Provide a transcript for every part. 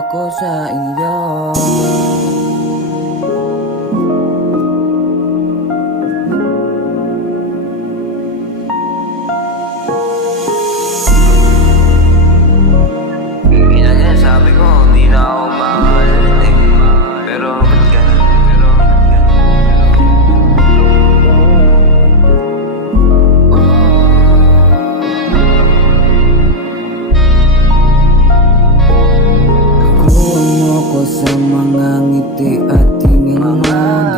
ako sa iyo. Sabi ko, hindi na ako mahalin eh. Pero ba't ganun? Kuha mo ko sa mga ngiti at tingin mo.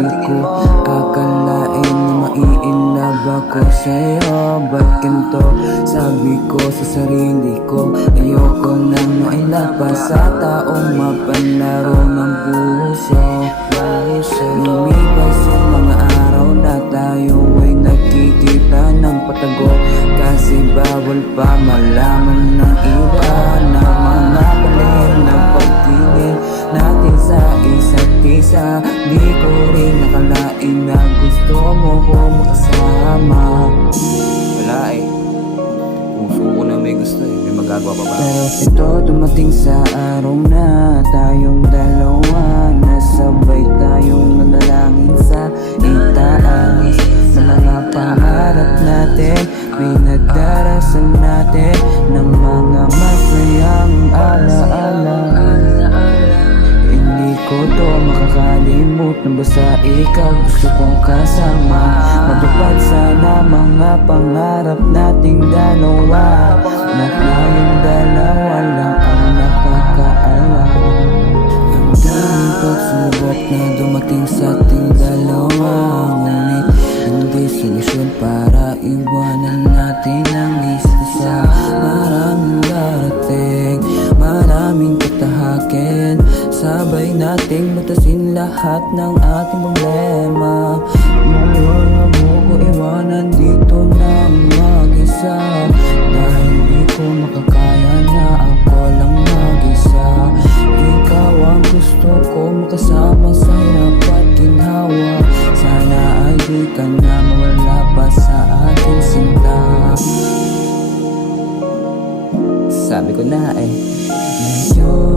Di ko akalain na maiinlove ako sa'yo. Ba't ganito? Sabi ko sa sarili ko, ayoko nang mailapa sa taong mapanlaro ng puso. Lumipas yung mga araw na tayo ay nagkikita ng patago, kasi bawal pa malaman ng iba na mga palir ng pagtingin natin sa isa't isa. Di ko rin nakalain na gusto mo ko makasama. Wala eh. Puso ko na may gusto eh. May magagawa pa ba? Pero ito dumating sa araw na tayong dalawa, nasabay tayong nanalangin sa itaas. Sa mga pangarap natin, pinagdarasal natin ng mga masayang alaala. Hindi ko to makakalimut na basta ikaw gusto kong kasama. Matupad sana mga pangarap nating dalawa, na tayong dalawa lang ang nakakaalam. Ang daming pagsubok na dumating sa ating dalawa, ngunit hindi solusyon para iwanan natin ang isa't isa. Maraming darating, maraming tatahakin, sabay nating batasin lahat ng ating problema. Ngayon wag mo ko iwanan dito nang mag-isa, dahil di ko makakaya na ako lang mag-isa. Ikaw ang gusto ko makasama sa hirap at ginhawa. Sana ay di ka na mawala pa sa aking sinta. Sabi ko na eh, medyo